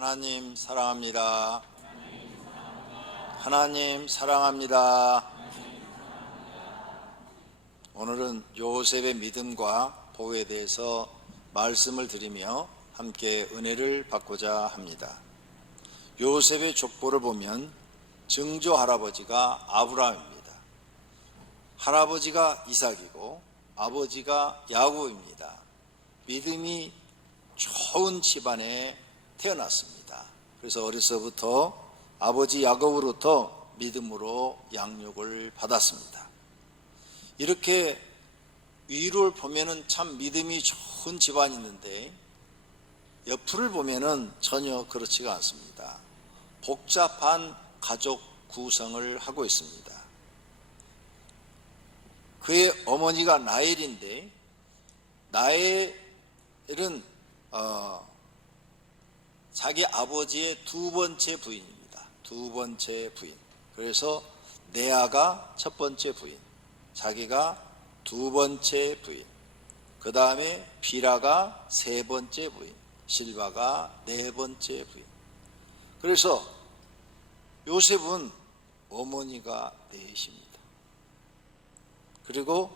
하나님 사랑합니다. 하나님 사랑합니다. 오늘은 요셉의 믿음과 복에 대해서 말씀을 드리며 함께 은혜를 받고자 합니다. 요셉의 족보를 보면 증조 할아버지가 아브라함입니다. 할아버지가 이삭이고 아버지가 야곱입니다. 믿음이 좋은 집안에 태어났습니다. 그래서 어려서부터 아버지 야곱으로부터 믿음으로 양육을 받았습니다. 이렇게 위를 보면은 참 믿음이 좋은 집안이 있는데 옆을 보면은 전혀 그렇지가 않습니다. 복잡한 가족 구성을 하고 있습니다. 그의 어머니가 나엘인데 나엘은 자기 아버지의 두 번째 부인입니다. 두 번째 부인. 그래서 레아가 첫 번째 부인, 자기가 두 번째 부인, 그 다음에 빌하가 세 번째 부인, 실바가 네 번째 부인. 그래서 요셉은 어머니가 넷입니다. 그리고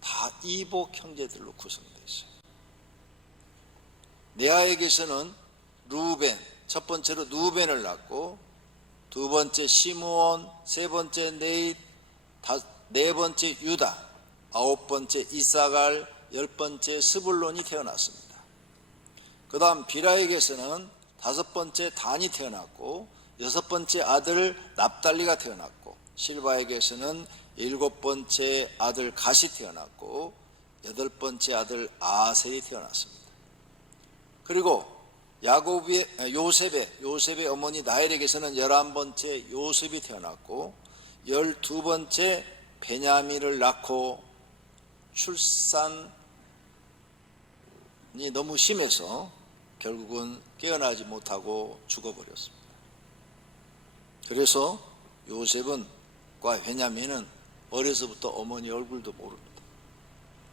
다 이복 형제들로 구성되어 있어요. 레아에게서는 루벤, 첫 번째로 루벤을 낳고 두 번째 시므온, 세 번째 네잇, 네 번째 유다, 아홉 번째 이사갈, 열 번째 스불론이 태어났습니다. 그 다음 빌하에게서는 다섯 번째 단이 태어났고 여섯 번째 아들 납달리가 태어났고 실바에게서는 일곱 번째 아들 갓이 태어났고 여덟 번째 아들 아셀이 태어났습니다. 그리고 요셉의 어머니 나엘에게서는 11번째 요셉이 태어났고 12번째 베냐민을 낳고 출산이 너무 심해서 결국은 깨어나지 못하고 죽어버렸습니다. 그래서 요셉과 베냐민은 어려서부터 어머니 얼굴도 모릅니다.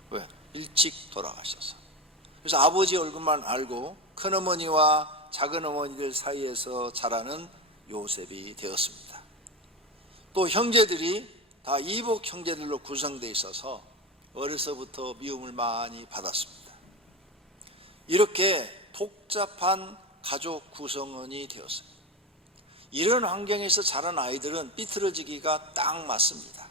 왜? 일찍 돌아가셔서. 그래서 아버지 얼굴만 알고 큰어머니와 작은어머니들 사이에서 자라는 요셉이 되었습니다. 또 형제들이 다 이복 형제들로 구성되어 있어서 어려서부터 미움을 많이 받았습니다. 이렇게 복잡한 가족 구성원이 되었어요. 이런 환경에서 자란 아이들은 삐뚤어지기가 딱 맞습니다.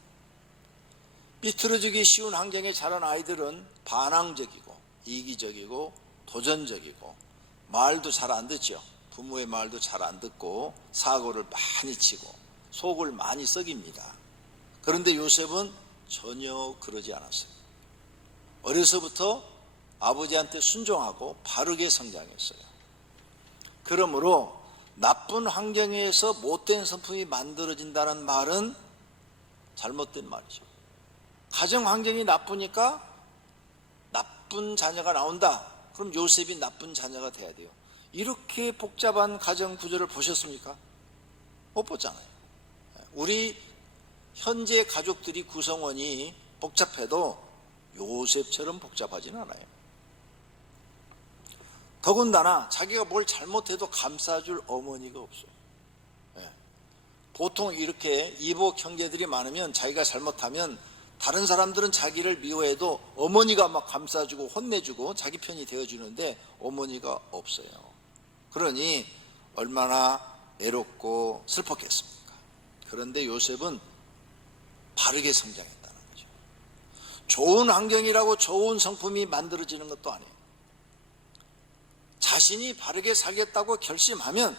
삐뚤어지기 쉬운 환경에 자란 아이들은 반항적이고 이기적이고 도전적이고 말도 잘 안 듣죠. 부모의 말도 잘 안 듣고 사고를 많이 치고 속을 많이 썩입니다. 그런데 요셉은 전혀 그러지 않았어요. 어려서부터 아버지한테 순종하고 바르게 성장했어요. 그러므로 나쁜 환경에서 못된 성품이 만들어진다는 말은 잘못된 말이죠. 가정 환경이 나쁘니까 나쁜 자녀가 나온다. 그럼 요셉이 나쁜 자녀가 돼야 돼요. 이렇게 복잡한 가정 구조를 보셨습니까? 못 보잖아요. 우리 현재 가족들이 구성원이 복잡해도 요셉처럼 복잡하지는 않아요. 더군다나 자기가 뭘 잘못해도 감싸줄 어머니가 없어요. 보통 이렇게 이복 형제들이 많으면 자기가 잘못하면 다른 사람들은 자기를 미워해도 어머니가 막 감싸주고 혼내주고 자기 편이 되어주는데 어머니가 없어요. 그러니 얼마나 외롭고 슬펐겠습니까? 그런데 요셉은 바르게 성장했다는 거죠. 좋은 환경이라고 좋은 성품이 만들어지는 것도 아니에요. 자신이 바르게 살겠다고 결심하면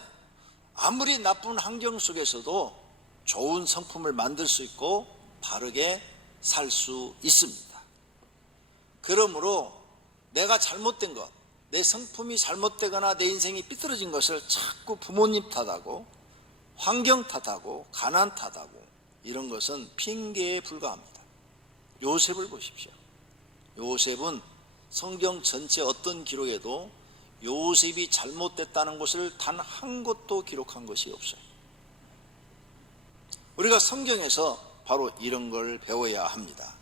아무리 나쁜 환경 속에서도 좋은 성품을 만들 수 있고 바르게 살 수 있습니다. 그러므로 내가 잘못된 것, 내 성품이 잘못되거나 내 인생이 삐뚤어진 것을 자꾸 부모님 탓하고 환경 탓하고 가난 탓하고 이런 것은 핑계에 불과합니다. 요셉을 보십시오. 요셉은 성경 전체 어떤 기록에도 요셉이 잘못됐다는 것을 단 한 곳도 기록한 것이 없어요. 우리가 성경에서 바로 이런 걸 배워야 합니다.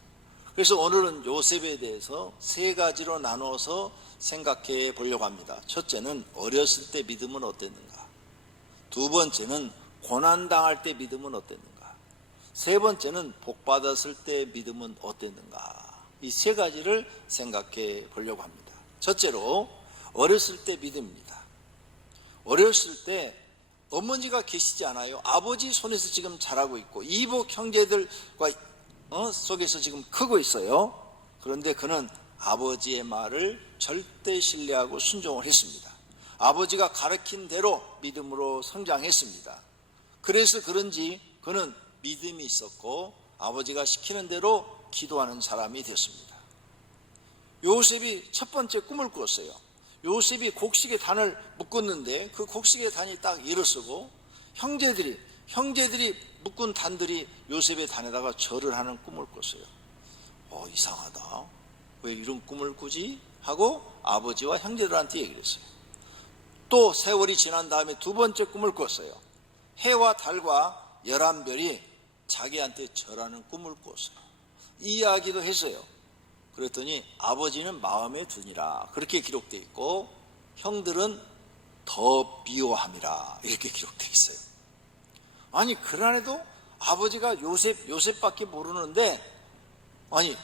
그래서 오늘은 요셉에 대해서 세 가지로 나누어서 생각해 보려고 합니다. 첫째는 어렸을 때 믿음은 어땠는가? 두 번째는 고난당할 때 믿음은 어땠는가? 세 번째는 복받았을 때 믿음은 어땠는가? 이 세 가지를 생각해 보려고 합니다. 첫째로 어렸을 때 믿음입니다. 어렸을 때 어머니가 계시지 않아요. 아버지 손에서 지금 자라고 있고 이복 형제들과 속에서 지금 크고 있어요. 그런데 그는 아버지의 말을 절대 신뢰하고 순종을 했습니다. 아버지가 가르친 대로 믿음으로 성장했습니다. 그래서 그런지 그는 믿음이 있었고 아버지가 시키는 대로 기도하는 사람이 됐습니다. 요셉이 첫 번째 꿈을 꾸었어요. 요셉이 곡식의 단을 묶었는데 그 곡식의 단이 딱 일어서고 형제들이 묶은 단들이 요셉의 단에다가 절을 하는 꿈을 꿨어요. 이상하다. 왜 이런 꿈을 꾸지? 하고 아버지와 형제들한테 얘기를 했어요. 또 세월이 지난 다음에 두 번째 꿈을 꿨어요. 해와 달과 11별이 자기한테 절하는 꿈을 꿨어요. 이야기도 했어요. 그랬더니 아버지는 마음에 드니라 그렇게 기록되어 있고 형들은 더 미워함이라 이렇게 기록되어 있어요. 아니 그러나도 아버지가 요셉밖에 모르는데 아니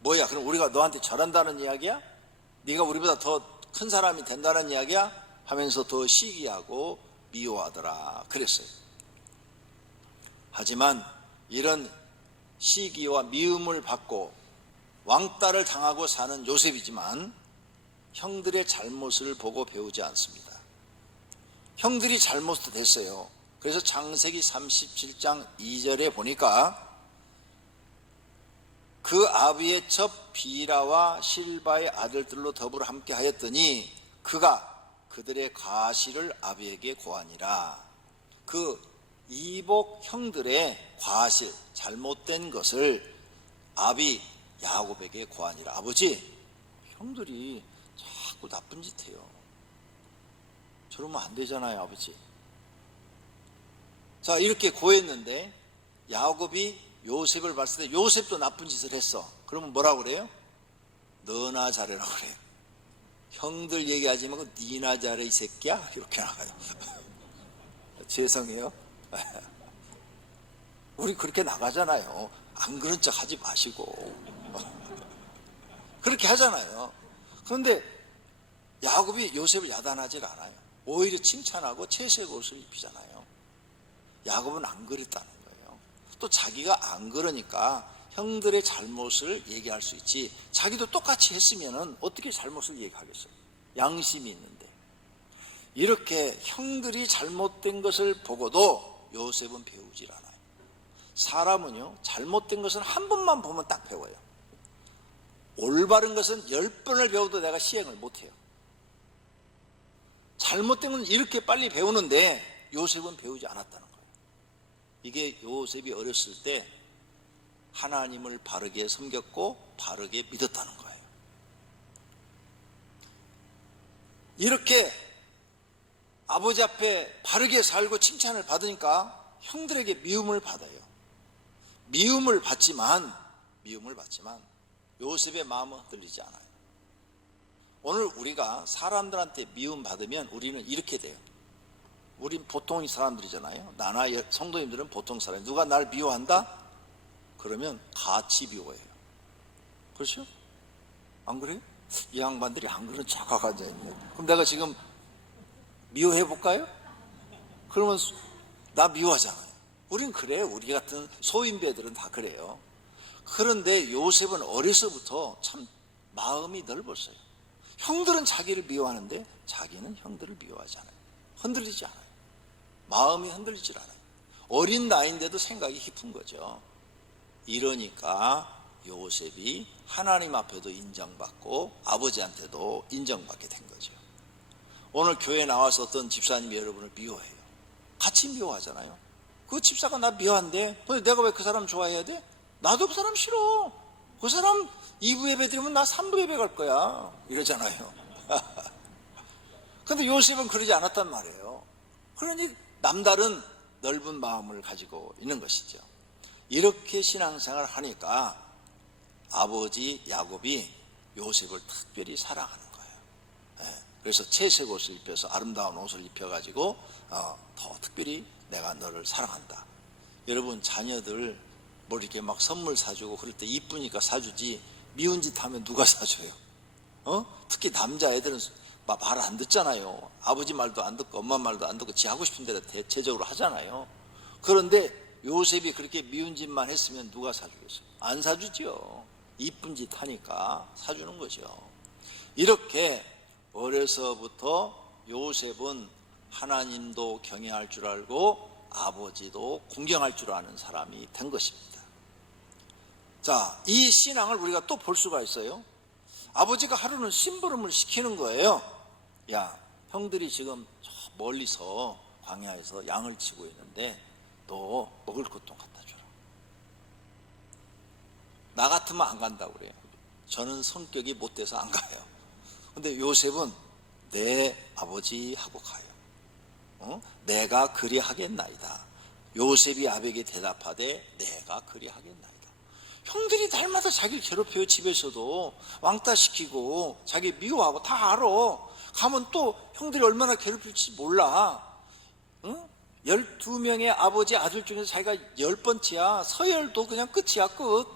뭐야 그럼 우리가 너한테 절한다는 이야기야? 네가 우리보다 더 큰 사람이 된다는 이야기야? 하면서 더 시기하고 미워하더라 그랬어요. 하지만 이런 시기와 미움을 받고 왕따를 당하고 사는 요셉이지만 형들의 잘못을 보고 배우지 않습니다. 형들이 잘못됐어요. 그래서 창세기 37장 2절에 보니까 그 아비의 첩 비라와 실바의 아들들로 더불어 함께 하였더니 그가 그들의 과실을 아비에게 고하니라. 그 이복 형들의 과실, 잘못된 것을 아비 야곱에게 고하니라. 아버지, 형들이 자꾸 나쁜 짓 해요. 저러면 안 되잖아요, 아버지. 자, 이렇게 고했는데 야곱이 요셉을 봤을 때 요셉도 나쁜 짓을 했어. 그러면 뭐라고 그래요? 너나 잘해라고 그래요. 형들 얘기하지 말고 니나 잘해 이 새끼야 이렇게 나가요. 죄송해요. 우리 그렇게 나가잖아요. 안 그런 척 하지 마시고 그렇게 하잖아요. 그런데 야곱이 요셉을 야단하질 않아요. 오히려 칭찬하고 채색 옷을 입히잖아요. 야곱은 안 그랬다는 거예요. 또 자기가 안 그러니까 형들의 잘못을 얘기할 수 있지, 자기도 똑같이 했으면 어떻게 잘못을 얘기하겠어요? 양심이 있는데. 이렇게 형들이 잘못된 것을 보고도 요셉은 배우질 않아요. 사람은요, 잘못된 것은 한 번만 보면 딱 배워요. 올바른 것은 10번을 배워도 내가 시행을 못해요. 잘못된 건 이렇게 빨리 배우는데 요셉은 배우지 않았다는 거예요. 이게 요셉이 어렸을 때 하나님을 바르게 섬겼고 바르게 믿었다는 거예요. 이렇게 아버지 앞에 바르게 살고 칭찬을 받으니까 형들에게 미움을 받아요. 미움을 받지만 요셉의 마음은 흔들리지 않아요. 오늘 우리가 사람들한테 미움 받으면 우리는 이렇게 돼요. 우린 보통 사람들이잖아요. 나나 성도님들은 보통 사람이에요. 누가 날 미워한다? 그러면 같이 미워해요. 그렇죠? 안 그래요? 이 양반들이 안 그런 척하고 앉아있네. 그럼 내가 지금 미워해 볼까요? 그러면 나 미워하잖아요. 우린 그래요. 우리 같은 소인배들은 다 그래요. 그런데 요셉은 어려서부터 참 마음이 넓었어요. 형들은 자기를 미워하는데 자기는 형들을 미워하지 않아요. 흔들리지 않아요. 마음이 흔들리지 않아요. 어린 나이인데도 생각이 깊은 거죠. 이러니까 요셉이 하나님 앞에도 인정받고 아버지한테도 인정받게 된 거죠. 오늘 교회에 나와서 어떤 집사님이 여러분을 미워해요. 같이 미워하잖아요. 그 집사가 나 미워한데 근데 내가 왜 그 사람 좋아해야 돼? 나도 그 사람 싫어. 그 사람 2부 예배 드리면 나 3부 예배 갈 거야 이러잖아요. 근데 요셉은 그러지 않았단 말이에요. 그러니 남다른 넓은 마음을 가지고 있는 것이죠. 이렇게 신앙생활을 하니까 아버지 야곱이 요셉을 특별히 사랑하는 거예요. 그래서 채색 옷을 입혀서 아름다운 옷을 입혀가지고 더 특별히 내가 너를 사랑한다. 여러분, 자녀들 뭐 이렇게 막 선물 사주고 그럴 때 이쁘니까 사주지, 미운 짓 하면 누가 사줘요? 특히 남자애들은 말 안 듣잖아요. 아버지 말도 안 듣고 엄마 말도 안 듣고 지 하고 싶은 대로 대체적으로 하잖아요. 그런데 요셉이 그렇게 미운 짓만 했으면 누가 사주겠어요? 안 사주죠. 이쁜 짓 하니까 사주는 거죠. 이렇게 어려서부터 요셉은 하나님도 경외할 줄 알고 아버지도 공경할 줄 아는 사람이 된 것입니다. 자, 이 신앙을 우리가 또 볼 수가 있어요. 아버지가 하루는 심부름을 시키는 거예요. 야, 형들이 지금 저 멀리서 광야에서 양을 치고 있는데 너 먹을 것 좀 갖다 줘라. 나 같으면 안 간다고 그래요. 저는 성격이 못돼서 안 가요. 근데 요셉은 내 아버지하고 가요. 내가 그리하겠나이다. 요셉이 아버지에게 대답하되 내가 그리하겠나이다. 형들이 날마다 자기를 괴롭혀요. 집에서도 왕따 시키고 자기 미워하고 다 알아. 가면 또 형들이 얼마나 괴롭힐지 몰라. 12명의 아버지 아들 중에서 자기가 10번째야. 서열도 그냥 끝이야, 끝.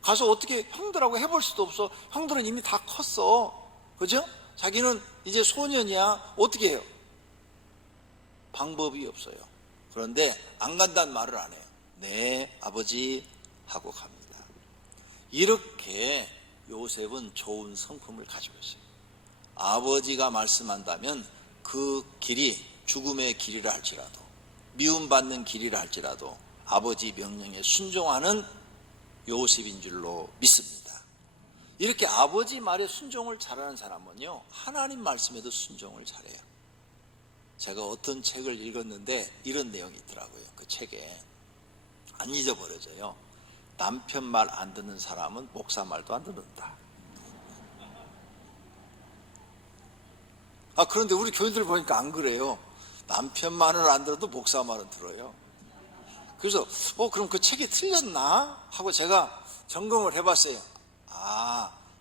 가서 어떻게 형들하고 해볼 수도 없어. 형들은 이미 다 컸어. 그죠? 자기는 이제 소년이야. 어떻게 해요? 방법이 없어요. 그런데 안 간다는 말을 안 해요. 네, 아버지 하고 갑니다. 이렇게 요셉은 좋은 성품을 가지고 있어요. 아버지가 말씀한다면 그 길이 죽음의 길이라 할지라도, 미움받는 길이라 할지라도 아버지 명령에 순종하는 요셉인 줄로 믿습니다. 이렇게 아버지 말에 순종을 잘하는 사람은요, 하나님 말씀에도 순종을 잘해요. 제가 어떤 책을 읽었는데 이런 내용이 있더라고요. 그 책에 안 잊어버려져요. 남편 말 안 듣는 사람은 목사 말도 안 듣는다. 그런데 우리 교인들 보니까 안 그래요. 남편 말을 안 들어도 목사 말은 들어요. 그래서 그럼 그 책이 틀렸나 하고 제가 점검을 해봤어요.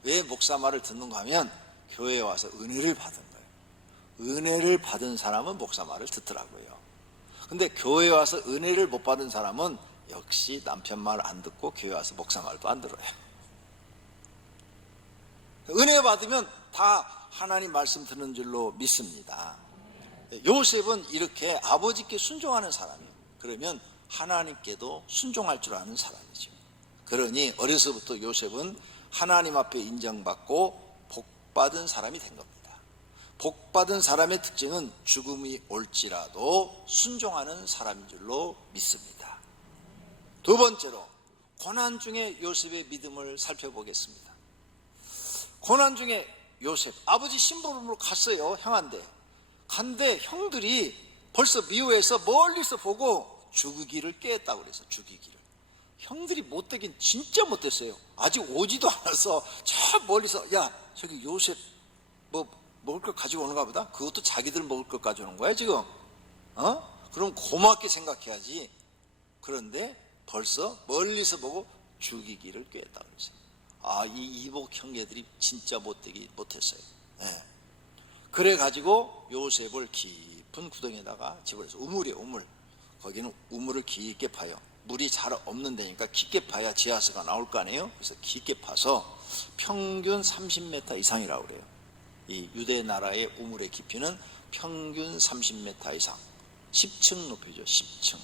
왜 목사 말을 듣는가 하면 교회에 와서 은혜를 받은 거예요. 은혜를 받은 사람은 목사 말을 듣더라고요. 근데 교회에 와서 은혜를 못 받은 사람은 역시 남편 말 안 듣고 교회 와서 목사 말도 안 들어요. 은혜 받으면 다 하나님 말씀 듣는 줄로 믿습니다. 요셉은 이렇게 아버지께 순종하는 사람이에요. 그러면 하나님께도 순종할 줄 아는 사람이죠. 그러니 어려서부터 요셉은 하나님 앞에 인정받고 복받은 사람이 된 겁니다. 복받은 사람의 특징은 죽음이 올지라도 순종하는 사람인 줄로 믿습니다. 두 번째로 고난 중에 요셉의 믿음을 살펴보겠습니다. 고난 중에 요셉, 아버지 심부름으로 갔어요. 형한테 간데 형들이 벌써 미워해서 멀리서 보고 죽이기를 꾀했다고 그래서 죽이기를. 형들이 못되긴 진짜 못됐어요. 아직 오지도 않아서 저 멀리서 야, 저기 요셉 뭐 먹을 걸 가지고 오는가 보다. 그것도 자기들 먹을 걸 가져오는 거야 지금. 그럼 고맙게 생각해야지. 그런데 벌써 멀리서 보고 죽이기를 꾀했다고 그랬어요. 이 이복 형제들이 진짜 못했어요. 네. 그래가지고 요셉을 깊은 구덩이에다가 집어넣어서 우물이에요, 우물. 거기는 우물을 깊게 파요. 물이 잘 없는 데니까 깊게 파야 지하수가 나올 거 아니에요. 그래서 깊게 파서 평균 30m 이상이라고 그래요. 이 유대 나라의 우물의 깊이는 평균 30m 이상, 10층 높이죠. 10층.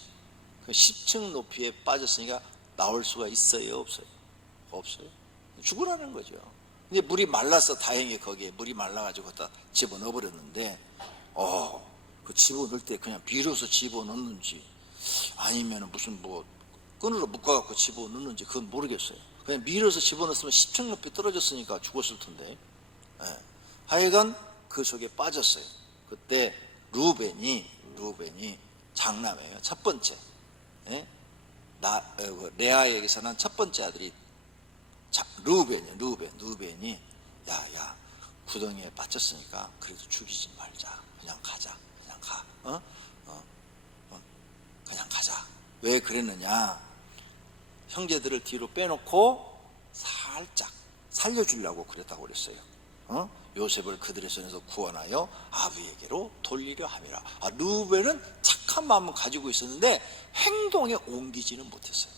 그 10층 높이에 빠졌으니까 나올 수가 있어요, 없어요? 없어요. 죽으라는 거죠. 근데 물이 말라서 다행히 거기에 물이 말라가지고 다 집어넣어 버렸는데, 그 집어넣을 때 그냥 밀어서 집어넣는지 아니면 무슨 뭐 끈으로 묶어갖고 집어넣는지 그건 모르겠어요. 그냥 밀어서 집어넣었으면 10층 높이 떨어졌으니까 죽었을 텐데. 네. 하여간 그 속에 빠졌어요. 그때 루벤이 장남이에요. 첫 번째. 네? 레아에게서 난 첫 번째 아들이 루벤이 야 구덩이에 빠졌으니까 그래도 죽이지 말자. 그냥 가자. 그냥 가. 그냥 가자. 왜 그랬느냐? 형제들을 뒤로 빼놓고 살짝 살려주려고 그랬다고 그랬어요. 요셉을 그들의 손에서 구원하여 아비에게로 돌리려 함이라. 르우벤은 착한 마음을 가지고 있었는데 행동에 옮기지는 못했어요.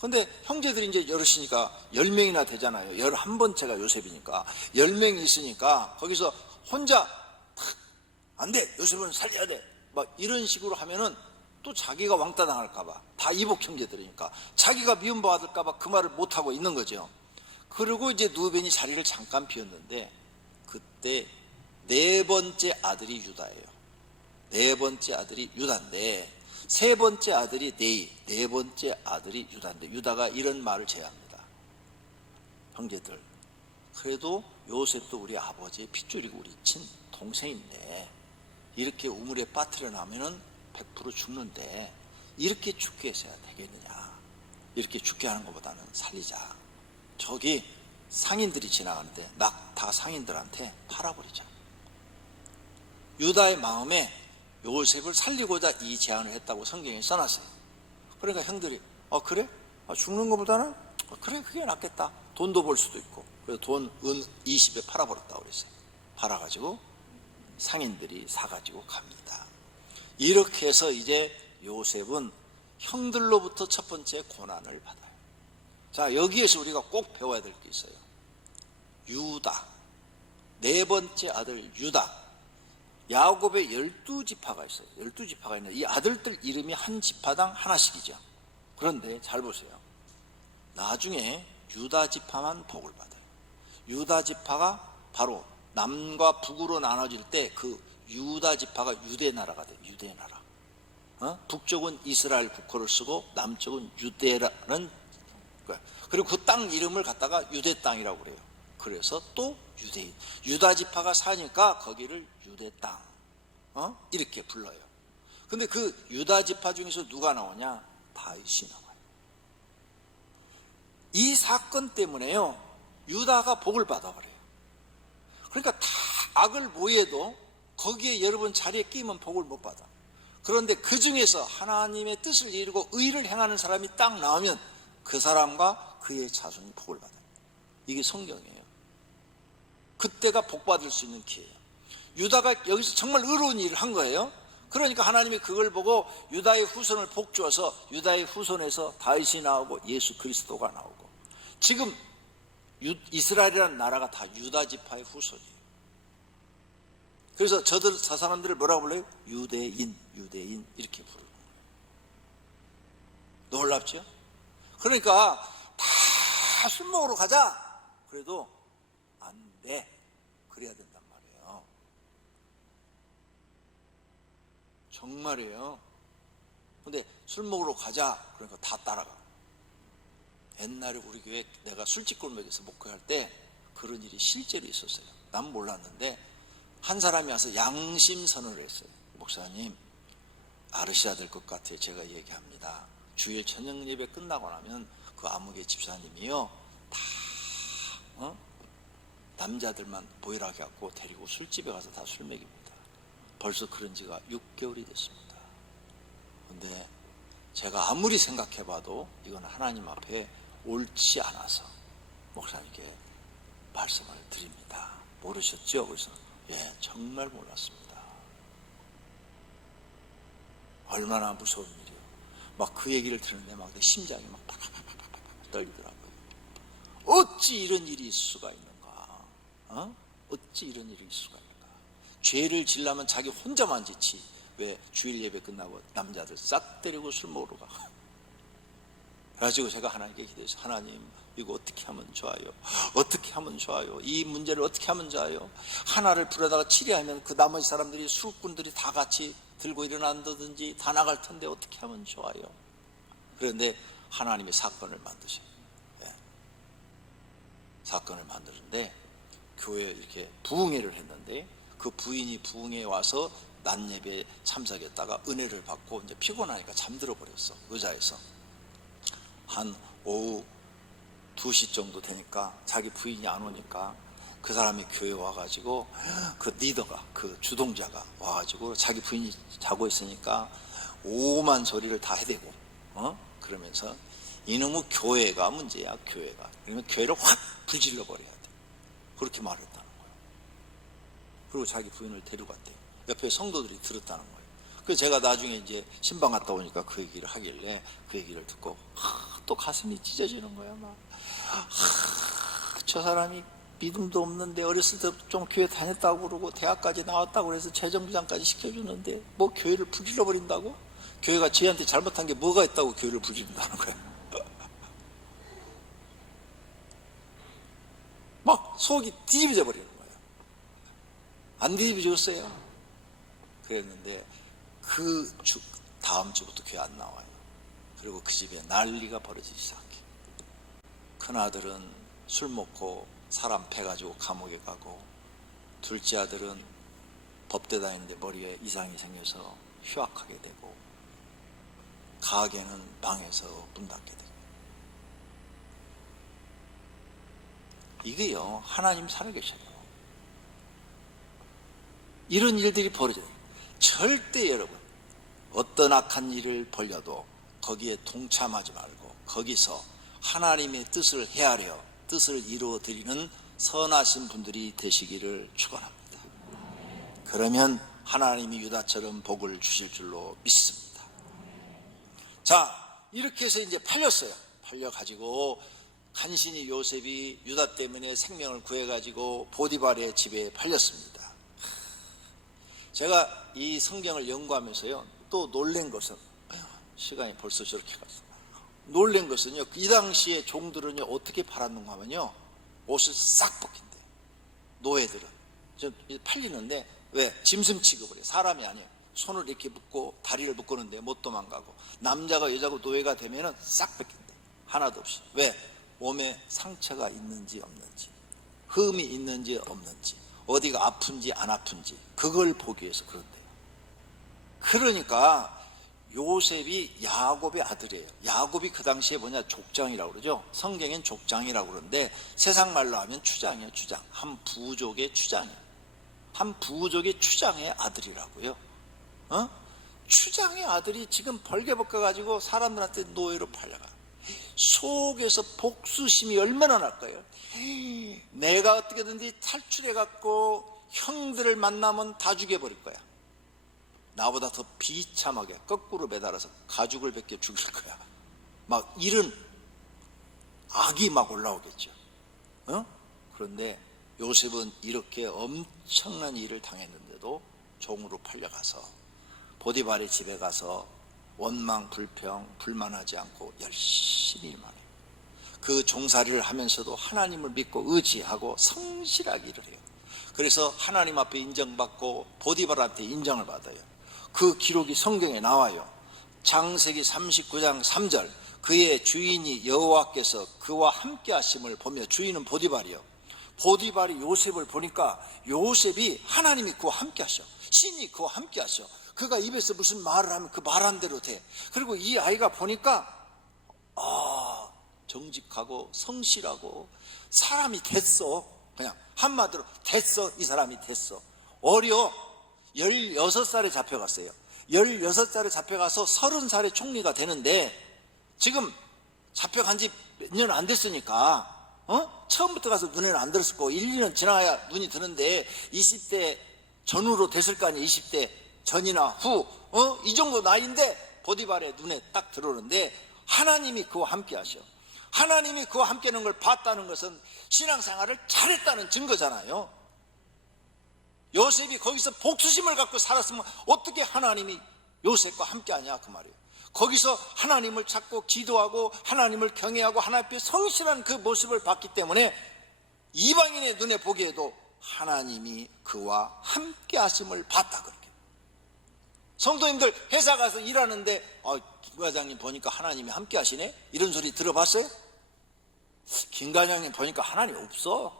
근데 형제들이 이제 여럿이니까 10명이나 되잖아요. 11번째가 요셉이니까 10명이 있으니까 거기서 혼자 안 돼, 요셉은 살려야 돼, 막 이런 식으로 하면은 또 자기가 왕따 당할까봐, 다 이복 형제들이니까 자기가 미움받을까봐 그 말을 못하고 있는 거죠. 그리고 이제 르우벤이 자리를 잠깐 비웠는데 그때 네 번째 아들이 유다예요. 네 번째 아들이 유다인데 세 번째 아들이 네이, 네 번째 아들이 유다인데 유다가 이런 말을 제안합니다. 형제들, 그래도 요셉도 우리 아버지의 핏줄이고 우리 친 동생인데 이렇게 우물에 빠뜨려 놔면은 100% 죽는데 이렇게 죽게 해서야 되겠느냐, 이렇게 죽게 하는 것보다는 살리자. 저기 상인들이 지나가는데 다 상인들한테 팔아버리자. 유다의 마음에 요셉을 살리고자 이 제안을 했다고 성경에 써놨어요. 그러니까 형들이 그래? 죽는 것보다는 그래, 그게 낫겠다. 돈도 벌 수도 있고. 그래서 돈 은 20에 팔아버렸다고 그랬어요. 팔아가지고 상인들이 사가지고 갑니다. 이렇게 해서 이제 요셉은 형들로부터 첫 번째 고난을 받아요. 자, 여기에서 우리가 꼭 배워야 될 게 있어요. 유다, 네 번째 아들 유다, 야곱의 12지파가 있어요. 12지파가 있는데 이 아들들 이름이 한 지파당 하나씩이죠. 그런데 잘 보세요. 나중에 유다 지파만 복을 받아요. 유다 지파가 바로 남과 북으로 나눠질 때 그 유다 지파가 유대 나라가 돼요. 유대 나라. 북쪽은 이스라엘 국호를 쓰고 남쪽은 유대라는 거예요. 그리고 그 땅 이름을 갖다가 유대 땅이라고 그래요. 그래서 또 유대인, 유다 지파가 사니까 거기를 유대 땅, 이렇게 불러요. 근데 그 유다 지파 중에서 누가 나오냐? 다윗이 나와요. 이 사건 때문에요, 유다가 복을 받아버려요. 그러니까 다 악을 모해도 거기에 여러분 자리에 끼면 복을 못 받아. 그런데 그 중에서 하나님의 뜻을 이루고 의를 행하는 사람이 딱 나오면 그 사람과 그의 자손이 복을 받아요. 이게 성경이에요. 그때가 복 받을 수 있는 기회예요. 유다가 여기서 정말 의로운 일을 한 거예요. 그러니까 하나님이 그걸 보고 유다의 후손을 복 주어서 유다의 후손에서 다윗이 나오고 예수 그리스도가 나오고, 지금 이스라엘이라는 나라가 다 유다 지파의 후손이에요. 그래서 저 사람들을 뭐라고 불러요? 유대인, 유대인 이렇게 부르는 거예요. 놀랍죠? 그러니까 다 술 먹으러 가자 그래도 안 돼. 그래야 된단 말이에요. 정말이에요. 근데 술 먹으러 가자 그러니까 다 따라가. 옛날에 우리 교회 내가 술집골목에서 목회할 때 그런 일이 실제로 있었어요. 난 몰랐는데 한 사람이 와서 양심선언을 했어요. 목사님, 아르시아 될 것 같아요. 제가 얘기합니다. 주일 저녁 예배 끝나고 나면 그 아무개 집사님이요, 다 남자들만 보이라게 갖고 데리고 술집에 가서 다 술 먹입니다. 벌써 그런 지가 6개월이 됐습니다. 근데 제가 아무리 생각해봐도 이건 하나님 앞에 옳지 않아서 목사님께 말씀을 드립니다. 모르셨죠? 그래서 예, 정말 몰랐습니다. 얼마나 무서운 일이에요. 막 그 얘기를 들었는데 막 내 심장이 막 파파파파파 떨리더라고요. 어찌 이런 일이 있을 수가 있는가? 어찌 이런 일이 있을 수가 있는가? 죄를 지려면 자기 혼자만 지치 왜 주일 예배 끝나고 남자들 싹 데리고 술 먹으러 가? 그래가지고 제가 하나님께 기도해서, 하나님 이거 어떻게 하면 좋아요? 어떻게 하면 좋아요? 이 문제를 어떻게 하면 좋아요? 하나를 불에다가 치리하면 그 나머지 사람들이 수군들이 다 같이 들고 일어난다든지 다 나갈 텐데 어떻게 하면 좋아요? 그런데 하나님의 사건을 만드셔요. 네. 사건을 만드는데 교회에 이렇게 부흥회를 했는데 그 부인이 부흥회에 와서 낮 예배에 참석했다가 은혜를 받고 이제 피곤하니까 잠들어 버렸어. 의자에서. 한 오후 2시 정도 되니까 자기 부인이 안 오니까 그 사람이 교회에 와가지고 그 리더가, 그 주동자가 와가지고 자기 부인이 자고 있으니까 오만 소리를 다 해대고 그러면서 이놈의 교회가 문제야. 교회가. 그러면 교회를 확 불질러 버려야 돼. 그렇게 말했다는 거예요. 그리고 자기 부인을 데려갔대요. 옆에 성도들이 들었다는 거예요. 그래서 제가 나중에 이제 신방 갔다 오니까 그 얘기를 하길래 그 얘기를 듣고 또 가슴이 찢어지는 거야. 막 저 사람이 믿음도 없는데 어렸을 때부터 좀 교회 다녔다고 그러고 대학까지 나왔다고 그래서 재정부장까지 시켜주는데 뭐 교회를 부질러 버린다고? 교회가 쟤한테 잘못한 게 뭐가 있다고 교회를 부지른다는 거야. 막 속이 뒤집어져 버리는 거예요. 안 뒤집어졌어요. 그랬는데 그 다음 주부터 교회 안 나와요. 그리고 그 집에 난리가 벌어지기 시작해. 큰아들은 술 먹고 사람 패가지고 감옥에 가고, 둘째 아들은 법대 다니는데 머리에 이상이 생겨서 휴학하게 되고, 가게는 방에서 문 닫게 되고. 이게요, 하나님 살아계셔요. 이런 일들이 벌어져요. 절대 여러분 어떤 악한 일을 벌려도 거기에 동참하지 말고 거기서 하나님의 뜻을 헤아려 뜻을 이루어 드리는 선하신 분들이 되시기를 축원합니다. 그러면 하나님이 유다처럼 복을 주실 줄로 믿습니다. 자, 이렇게 해서 이제 팔렸어요. 팔려가지고 간신히 요셉이 유다 때문에 생명을 구해가지고 보디발의 집에 팔렸습니다. 제가 이 성경을 연구하면서요, 또 놀란 것은, 시간이 벌써 저렇게 갔어. 놀란 것은요, 이 당시에 종들은요 어떻게 팔았는가 하면요, 옷을 싹 벗긴대. 노예들은 팔리는데, 왜? 짐승 취급을 해. 사람이 아니에요. 손을 이렇게 묶고 다리를 묶었는데 못 도망가고, 남자가 여자고 노예가 되면은 싹 벗긴대. 하나도 없이. 왜? 몸에 상처가 있는지 없는지, 흠이 있는지 없는지, 어디가 아픈지 안 아픈지, 그걸 보기 위해서 그런대요. 그러니까 요셉이 야곱의 아들이에요. 야곱이 그 당시에 뭐냐, 족장이라고 그러죠. 성경엔 족장이라고 그러는데 세상 말로 하면 추장이에요. 추장. 한 부족의 추장이에요. 한 부족의 추장의 아들이라고요. 추장의 아들이 지금 벌게벗겨가지고 사람들한테 노예로 팔려가. 속에서 복수심이 얼마나 날 거예요. 내가 어떻게든지 탈출해갖고 형들을 만나면 다 죽여버릴 거야. 나보다 더 비참하게 거꾸로 매달아서 가죽을 벗겨 죽일 거야. 막 이런 악이 막 올라오겠죠. 그런데 요셉은 이렇게 엄청난 일을 당했는데도 종으로 팔려가서 보디발의 집에 가서 원망 불평 불만하지 않고 열심히 일만 해요. 그 종살이를 하면서도 하나님을 믿고 의지하고 성실하게 일을 해요. 그래서 하나님 앞에 인정받고 보디발한테 인정을 받아요. 그 기록이 성경에 나와요. 창세기 39장 3절, 그의 주인이 여호와께서 그와 함께 하심을 보며, 주인은 보디발이요, 보디발이 요셉을 보니까 요셉이 하나님이 그와 함께 하셔, 신이 그와 함께 하셔. 그가 입에서 무슨 말을 하면 그 말한 대로 돼. 그리고 이 아이가 보니까 정직하고 성실하고 사람이 됐어. 그냥 한마디로 됐어. 이 사람이 됐어. 어려. 16살에 잡혀갔어요. 16살에 잡혀가서 30살에 총리가 되는데, 지금 잡혀간 지 몇 년 안 됐으니까 처음부터 가서 눈에는 안 들었을 거고 1, 2년 지나야 눈이 드는데 20대 전후로 됐을 거 아니에요. 20대 전이나 후, 이 정도 나이인데 보디발의 눈에 딱 들어오는데 하나님이 그와 함께 하셔. 하나님이 그와 함께 하는 걸 봤다는 것은 신앙생활을 잘했다는 증거잖아요. 요셉이 거기서 복수심을 갖고 살았으면 어떻게 하나님이 요셉과 함께 하냐 그 말이에요. 거기서 하나님을 찾고 기도하고 하나님을 경외하고 하나님 앞에 성실한 그 모습을 봤기 때문에 이방인의 눈에 보기에도 하나님이 그와 함께 하심을 봤다. 그렇게 성도님들 회사 가서 일하는데 김 과장님 보니까 하나님이 함께 하시네, 이런 소리 들어봤어요? 김 과장님 보니까 하나님 없어,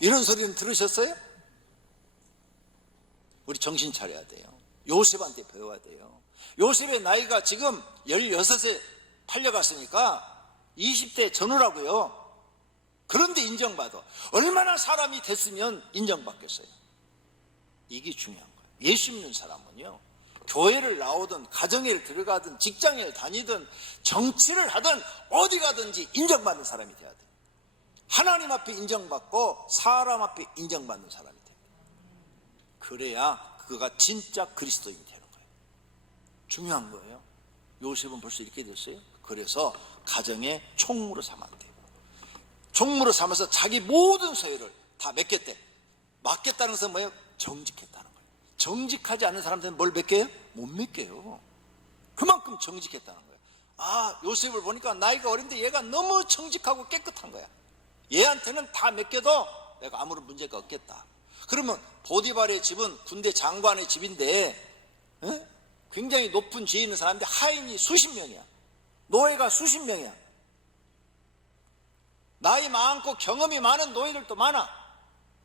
이런 소리는 들으셨어요? 우리 정신 차려야 돼요. 요셉한테 배워야 돼요. 요셉의 나이가 지금 16에 팔려갔으니까 20대 전후라고요. 그런데 인정받아. 얼마나 사람이 됐으면 인정받겠어요? 이게 중요한 거예요. 예수 믿는 사람은요, 교회를 나오든 가정에 들어가든 직장에 다니든 정치를 하든 어디 가든지 인정받는 사람이 돼야 돼요. 하나님 앞에 인정받고 사람 앞에 인정받는 사람이 됩니다. 그래야 그가 진짜 그리스도인이 되는 거예요. 중요한 거예요. 요셉은 벌써 이렇게 됐어요. 그래서 가정의 총무로 삼았대요. 총무로 삼아서 자기 모든 소유를 다 맡겼대. 맡겼다는 것은 뭐예요? 정직했다는 거예요. 정직하지 않은 사람들은 뭘 맡겨요? 못 맡겨요. 그만큼 정직했다는 거예요. 아, 요셉을 보니까 나이가 어린데 얘가 너무 정직하고 깨끗한 거야. 얘한테는 다 맡겨도 내가 아무런 문제가 없겠다. 그러면 보디발의 집은 군대 장관의 집인데 굉장히 높은 지위 있는 사람인데 하인이 수십 명이야. 노예가 수십 명이야. 나이 많고 경험이 많은 노예들도 많아.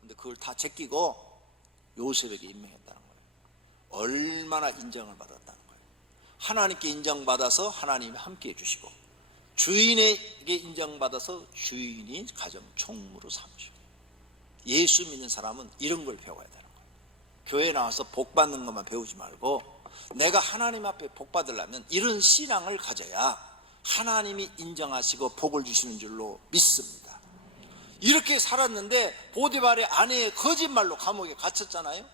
근데 그걸 다 제끼고 요셉에게 임명했다는 거예요. 얼마나 인정을 받았다는 거예요. 하나님께 인정받아서 하나님이 함께 해주시고, 주인에게 인정받아서 주인이 가정 총무로 삼으시고. 예수 믿는 사람은 이런 걸 배워야 되는 거예요. 교회에 나와서 복 받는 것만 배우지 말고 내가 하나님 앞에 복 받으려면 이런 신앙을 가져야 하나님이 인정하시고 복을 주시는 줄로 믿습니다. 이렇게 살았는데 보디발의 아내의 거짓말로 감옥에 갇혔잖아요.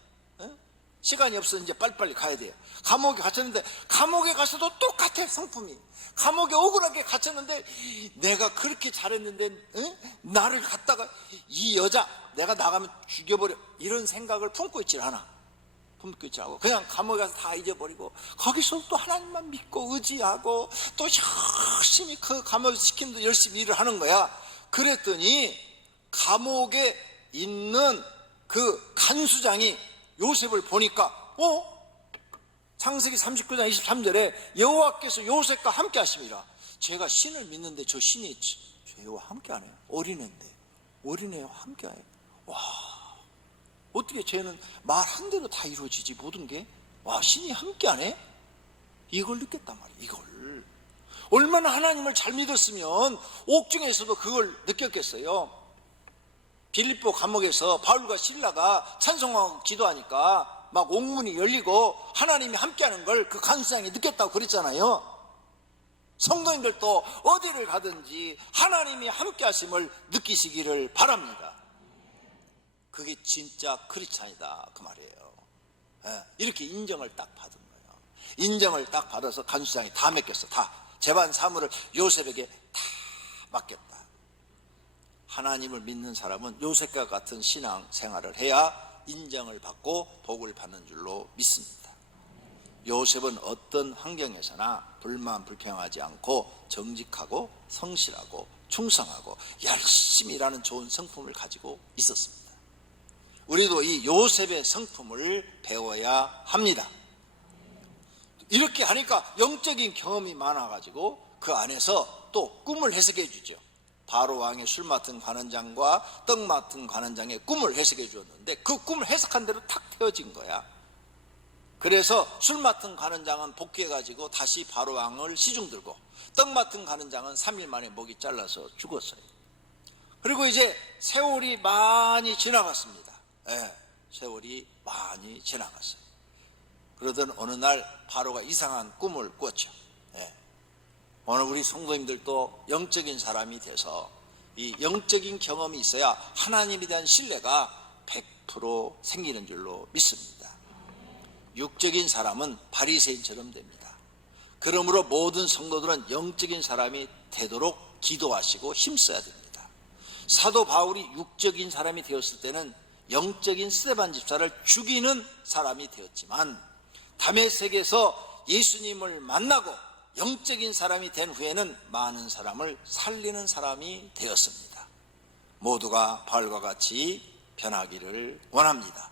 시간이 없어 이제 빨리빨리 가야 돼요. 감옥에 갇혔는데 감옥에 가서도 똑같아. 성품이 감옥에 억울하게 갇혔는데 내가 그렇게 잘했는데 나를 갖다가 이 여자 내가 나가면 죽여버려, 이런 생각을 품고 있질 않아. 품고 있지 않고 그냥 감옥에 가서 다 잊어버리고 거기서 또 하나님만 믿고 의지하고 또 열심히 그 감옥에서 시킨 대로 열심히 일을 하는 거야. 그랬더니 감옥에 있는 그 간수장이 요셉을 보니까 창세기 39장 23절에 여호와께서 요셉과 함께 하심이라. 제가 신을 믿는데 저 신이 저와 함께 하네요. 어린애와 함께 해요. 와, 어떻게 쟤는 말 한 대로 다 이루어지지 모든 게. 와, 신이 함께 하네. 이걸 느꼈단 말이에요. 이걸 얼마나 하나님을 잘 믿었으면 옥중에서도 그걸 느꼈겠어요. 빌립보 감옥에서 바울과 실라가 찬송하고 기도하니까 막 옥문이 열리고 하나님이 함께하는 걸 그 간수장이 느꼈다고 그랬잖아요. 성도님들도 어디를 가든지 하나님이 함께하심을 느끼시기를 바랍니다. 그게 진짜 크리스찬이다 그 말이에요. 이렇게 인정을 딱 받은 거예요. 인정을 딱 받아서 간수장이 다 맡겼어. 다 재반 사무를 요셉에게 다 맡겼다. 하나님을 믿는 사람은 요셉과 같은 신앙 생활을 해야 인정을 받고 복을 받는 줄로 믿습니다. 요셉은 어떤 환경에서나 불만 불평하지 않고 정직하고 성실하고 충성하고 열심히 일하는 좋은 성품을 가지고 있었습니다. 우리도 이 요셉의 성품을 배워야 합니다. 이렇게 하니까 영적인 경험이 많아가지고 그 안에서 또 꿈을 해석해 주죠. 바로 왕의 술 맡은 관원장과 떡 맡은 관원장의 꿈을 해석해 주었는데 그 꿈을 해석한 대로 탁 태워진 거야. 그래서 술 맡은 관원장은 복귀해가지고 다시 바로 왕을 시중 들고, 떡 맡은 관원장은 3일 만에 목이 잘라서 죽었어요. 그리고 이제 세월이 많이 지나갔습니다. 세월이 많이 지나갔어요. 그러던 어느 날 바로가 이상한 꿈을 꿨죠. 오늘 우리 성도님들도 영적인 사람이 돼서 이 영적인 경험이 있어야 하나님에 대한 신뢰가 100% 생기는 줄로 믿습니다. 육적인 사람은 바리새인처럼 됩니다. 그러므로 모든 성도들은 영적인 사람이 되도록 기도하시고 힘써야 됩니다. 사도 바울이 육적인 사람이 되었을 때는 영적인 스데반 집사를 죽이는 사람이 되었지만 다메섹에서 예수님을 만나고 영적인 사람이 된 후에는 많은 사람을 살리는 사람이 되었습니다. 모두가 바울과 같이 변하기를 원합니다.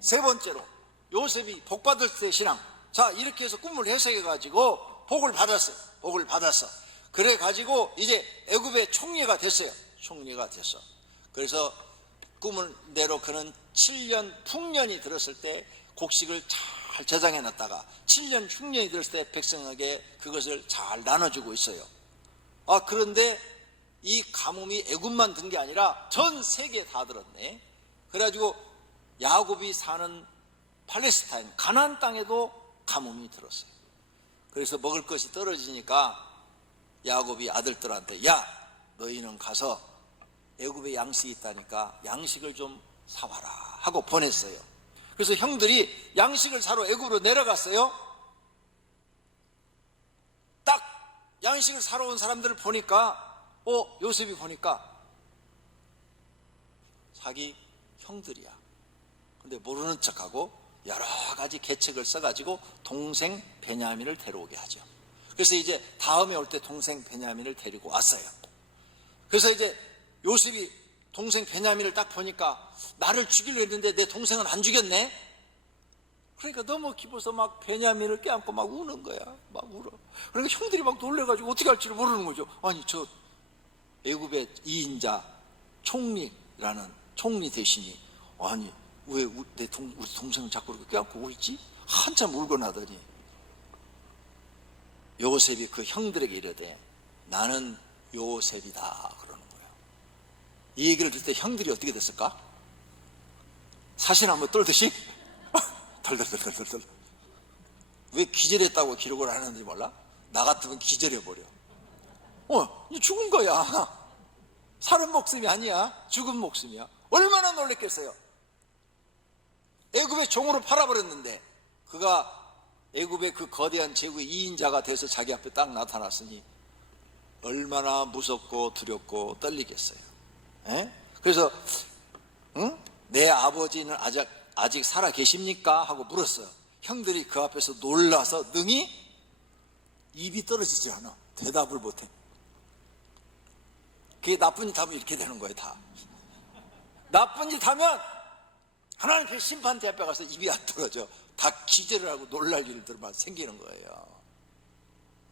세 번째로 요셉이 복받을 때 신앙. 자, 이렇게 해서 꿈을 해석해 가지고 복을 받았어요. 복을 받았어. 그래 가지고 이제 애굽의 총리가 됐어요. 총리가 됐어. 그래서 꿈을 대로 그는 7년 풍년이 들었을 때 곡식을 잘 저장해 놨다가 7년 흉년이 들었을 때 백성에게 그것을 잘 나눠주고 있어요. 그런데 이 가뭄이 애굽만 든 게 아니라 전 세계에 다 들었네. 그래가지고 야곱이 사는 팔레스타인 가나안 땅에도 가뭄이 들었어요. 그래서 먹을 것이 떨어지니까 야곱이 아들들한테, 야, 너희는 가서 애굽에 양식이 있다니까 양식을 좀 사와라 하고 보냈어요. 그래서 형들이 양식을 사러 애굽으로 내려갔어요. 딱 양식을 사러 온 사람들을 보니까 요셉이 보니까 자기 형들이야. 근데 모르는 척하고 여러 가지 계책을 써가지고 동생 베냐민을 데려오게 하죠. 그래서 이제 다음에 올 때 동생 베냐민을 데리고 왔어요. 그래서 이제 요셉이 동생 베냐민을 딱 보니까 나를 죽이려 했는데 내 동생은 안 죽였네. 그러니까 너무 기뻐서 막 베냐민을 껴안고 막 우는 거야. 막 울어. 그러니까 형들이 막 놀래가지고 어떻게 할지를 모르는 거죠. 아니 저 애굽의 2인자 총리라는 총리 대신이 아니 왜 우리 동생을 자꾸 이렇게 껴안고 울지? 한참 울고 나더니 요셉이 그 형들에게 이르되 나는 요셉이다 그러는 거예요. 이 얘기를 들을 때 형들이 어떻게 됐을까? 사시나무 떨듯이 덜덜덜덜덜. 왜 기절했다고 기록을 하는지 몰라? 나 같으면 기절해버려. 죽은 거야. 사람 목숨이 아니야. 죽은 목숨이야. 얼마나 놀랬겠어요. 애굽의 종으로 팔아버렸는데 그가 애굽의 그 거대한 제국의 2인자가 돼서 자기 앞에 딱 나타났으니 얼마나 무섭고 두렵고 떨리겠어요. 그래서 내 아버지는 아직 살아 계십니까? 하고 물었어요. 형들이 그 앞에서 놀라서 능히 입이 떨어지지 않아. 대답을 못해. 그게 나쁜 짓 하면 이렇게 되는 거예요. 다 나쁜 짓 하면 하나님의 심판대 앞에 가서 입이 안 떨어져. 다 기절을 하고 놀랄 일들만 생기는 거예요.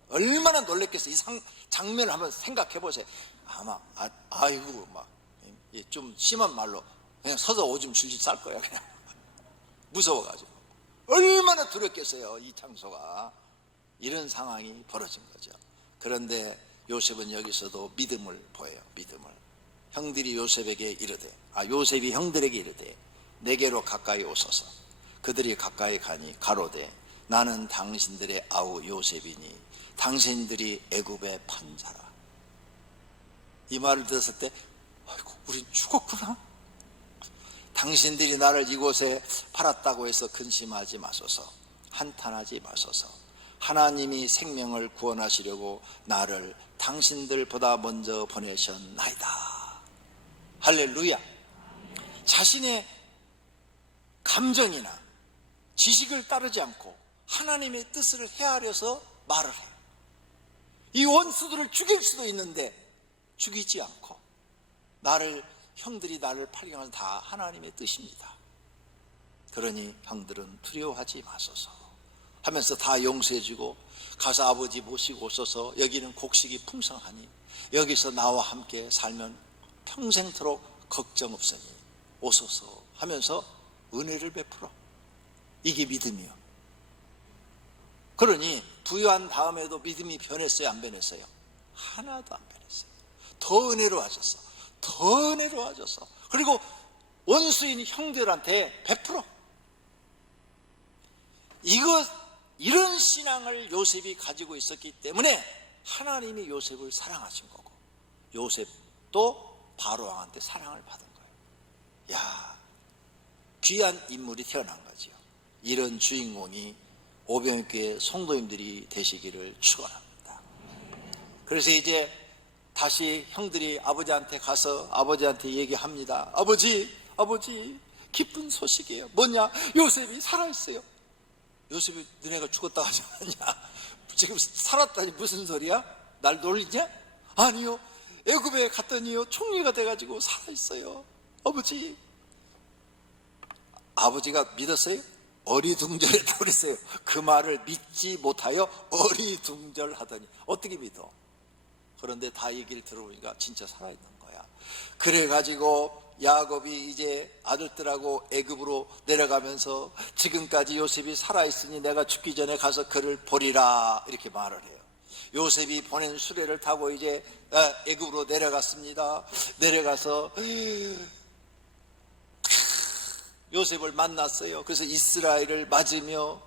얼마나 놀랬겠어요. 이 장면을 한번 생각해 보세요. 아마 아이고 막 좀 심한 말로 그냥 서서 오줌 줄줄 쌀 거야. 그냥 무서워가지고 얼마나 두렵겠어요. 이 장소가. 이런 상황이 벌어진 거죠. 그런데 요셉은 여기서도 믿음을 보여요. 믿음을. 형들이 요셉에게 이르되 요셉이 형들에게 이르되 내게로 가까이 오소서. 그들이 가까이 가니 가로되 나는 당신들의 아우 요셉이니 당신들이 애굽의 판사라. 이 말을 들었을 때 아이고 우린 죽었구나. 당신들이 나를 이곳에 팔았다고 해서 근심하지 마소서. 한탄하지 마소서. 하나님이 생명을 구원하시려고 나를 당신들보다 먼저 보내셨나이다. 할렐루야. 자신의 감정이나 지식을 따르지 않고 하나님의 뜻을 헤아려서 말을 해요. 이 원수들을 죽일 수도 있는데 죽이지 않고 형들이 나를 팔긴 건 다 하나님의 뜻입니다. 그러니 형들은 두려워하지 마소서 하면서 다 용서해주고 가서 아버지 모시고 오소서. 여기는 곡식이 풍성하니 여기서 나와 함께 살면 평생토록 걱정 없으니 오소서 하면서 은혜를 베풀어. 이게 믿음이요. 그러니 부유한 다음에도 믿음이 변했어요? 안 변했어요? 하나도 안 변했어요. 더 은혜로워졌어. 더 은혜로워졌어. 그리고 원수인 형들한테 베풀어. 이런 신앙을 요셉이 가지고 있었기 때문에 하나님이 요셉을 사랑하신 거고 요셉도 바로왕한테 사랑을 받은 거예요. 야, 귀한 인물이 태어난 거죠. 이런 주인공이 오병이교회 성도님들이 되시기를 축원합니다. 그래서 이제 다시 형들이 아버지한테 가서 아버지한테 얘기합니다. 아버지 기쁜 소식이에요. 뭐냐? 요셉이 살아있어요. 요셉이 너네가 죽었다 하지 않았냐? 지금 살았다니 무슨 소리야? 날 놀리냐? 아니요, 애굽에 갔더니요 총리가 돼가지고 살아있어요. 아버지가 믿었어요? 어리둥절했다고 그랬어요. 그 말을 믿지 못하여 어리둥절하더니 어떻게 믿어? 그런데 다 얘기를 들어보니까 진짜 살아있는 거야. 그래가지고 야곱이 이제 아들들하고 애굽으로 내려가면서 지금까지 요셉이 살아있으니 내가 죽기 전에 가서 그를 보리라 이렇게 말을 해요. 요셉이 보낸 수레를 타고 이제 애굽으로 내려갔습니다. 내려가서 요셉을 만났어요. 그래서 이스라엘을 맞으며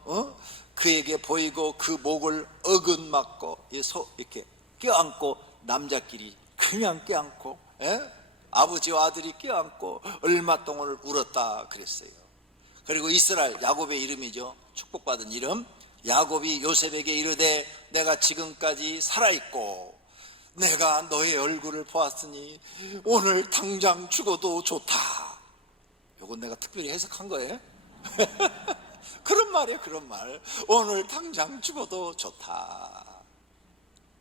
그에게 보이고 그 목을 어긋맞고 이렇게 껴안고 남자끼리 그냥 껴안고 아버지와 아들이 껴안고 얼마 동안을 울었다 그랬어요. 그리고 이스라엘, 야곱의 이름이죠. 축복받은 이름. 야곱이 요셉에게 이르되 내가 지금까지 살아있고 내가 너의 얼굴을 보았으니 오늘 당장 죽어도 좋다. 이건 내가 특별히 해석한 거예요. 그런 말이에요. 그런 말. 오늘 당장 죽어도 좋다.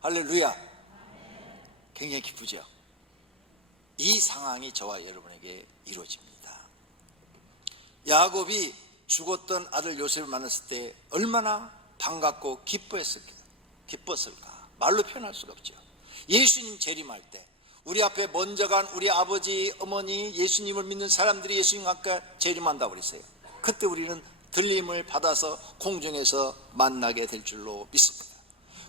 할렐루야. 굉장히 기쁘죠. 이 상황이 저와 여러분에게 이루어집니다. 야곱이 죽었던 아들 요셉을 만났을 때 얼마나 반갑고 기뻤을까. 말로 표현할 수가 없죠. 예수님 재림할 때 우리 앞에 먼저 간 우리 아버지, 어머니, 예수님을 믿는 사람들이 예수님과 함께 재림한다고 그랬어요. 그때 우리는 들림을 받아서 공중에서 만나게 될 줄로 믿습니다.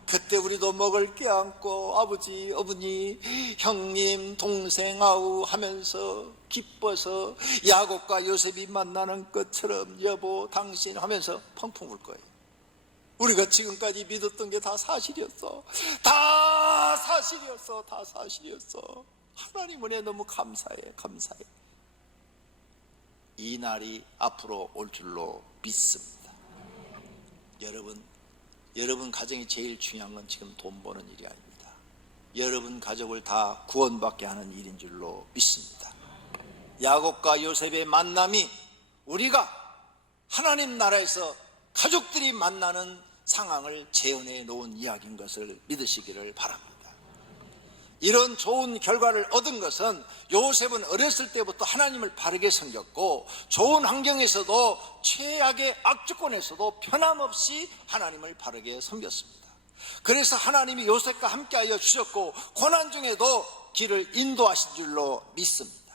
그때 우리도 먹을 껴안고 아버지, 어머니, 형님, 동생, 아우 하면서 기뻐서 야곱과 요셉이 만나는 것처럼 여보, 당신 하면서 펑펑 울 거예요. 우리가 지금까지 믿었던 게 다 사실이었어. 다 사실이었어. 다 사실이었어. 하나님 은혜 너무 감사해. 감사해. 이 날이 앞으로 올 줄로 믿습니다. 여러분 가정이 제일 중요한 건 지금 돈 버는 일이 아닙니다. 여러분 가족을 다 구원받게 하는 일인 줄로 믿습니다. 야곱과 요셉의 만남이 우리가 하나님 나라에서 가족들이 만나는 상황을 재현해 놓은 이야기인 것을 믿으시기를 바랍니다. 이런 좋은 결과를 얻은 것은 요셉은 어렸을 때부터 하나님을 바르게 섬겼고 좋은 환경에서도 최악의 악조건에서도 변함없이 하나님을 바르게 섬겼습니다. 그래서 하나님이 요셉과 함께하여 주셨고 고난 중에도 길을 인도하신 줄로 믿습니다.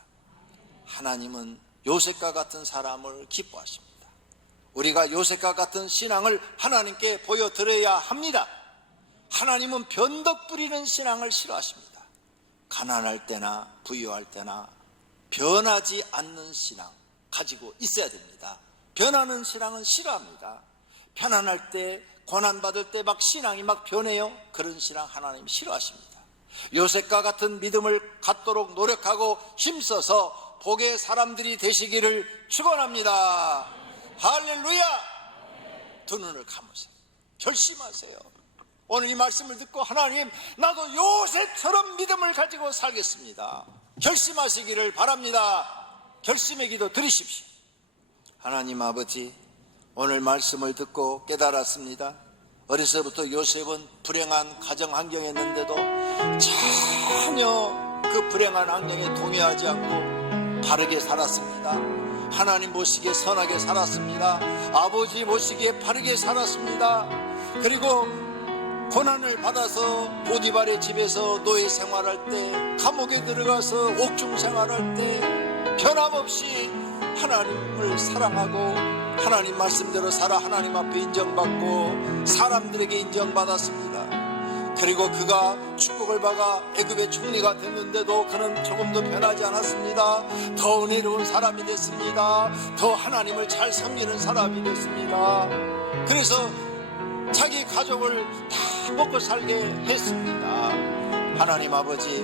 하나님은 요셉과 같은 사람을 기뻐하십니다. 우리가 요셉과 같은 신앙을 하나님께 보여드려야 합니다. 하나님은 변덕 부리는 신앙을 싫어하십니다. 가난할 때나 부유할 때나 변하지 않는 신앙 가지고 있어야 됩니다. 변하는 신앙은 싫어합니다. 편안할 때, 고난받을 때 막 신앙이 막 변해요. 그런 신앙 하나님 싫어하십니다. 요셉과 같은 믿음을 갖도록 노력하고 힘써서 복의 사람들이 되시기를 축원합니다. 할렐루야. 두 눈을 감으세요. 결심하세요. 오늘 이 말씀을 듣고 하나님, 나도 요셉처럼 믿음을 가지고 살겠습니다. 결심하시기를 바랍니다. 결심의 기도 드리십시오. 하나님 아버지, 오늘 말씀을 듣고 깨달았습니다. 어려서부터 요셉은 불행한 가정 환경이었는데도 전혀 그 불행한 환경에 동요하지 않고 바르게 살았습니다. 하나님 보시기에 선하게 살았습니다. 아버지 보시기에 바르게 살았습니다. 그리고 고난을 받아서 보디발의 집에서 노예 생활할 때, 감옥에 들어가서 옥중 생활할 때 변함없이 하나님을 사랑하고 하나님 말씀대로 살아 하나님 앞에 인정받고 사람들에게 인정받았습니다. 그리고 그가 축복을 받아 애굽의 총리가 됐는데도 그는 조금도 변하지 않았습니다. 더 은혜로운 사람이 됐습니다. 더 하나님을 잘 섬기는 사람이 됐습니다. 그래서 자기 가족을 다 먹고 살게 했습니다. 하나님 아버지,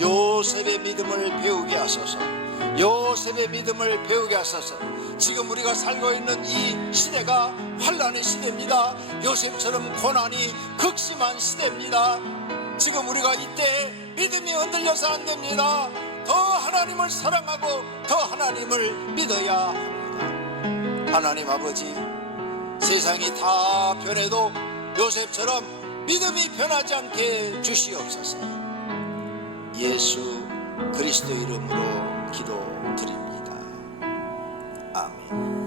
요셉의 믿음을 배우게 하소서. 요셉의 믿음을 배우게 하소서. 지금 우리가 살고 있는 이 시대가 환난의 시대입니다. 요셉처럼 고난이 극심한 시대입니다. 지금 우리가 이때 믿음이 흔들려서 안 됩니다. 더 하나님을 사랑하고 더 하나님을 믿어야 합니다. 하나님 아버지, 세상이 다 변해도 요셉처럼 믿음이 변하지 않게 주시옵소서. 예수 그리스도 이름으로 기도드립니다. 아멘.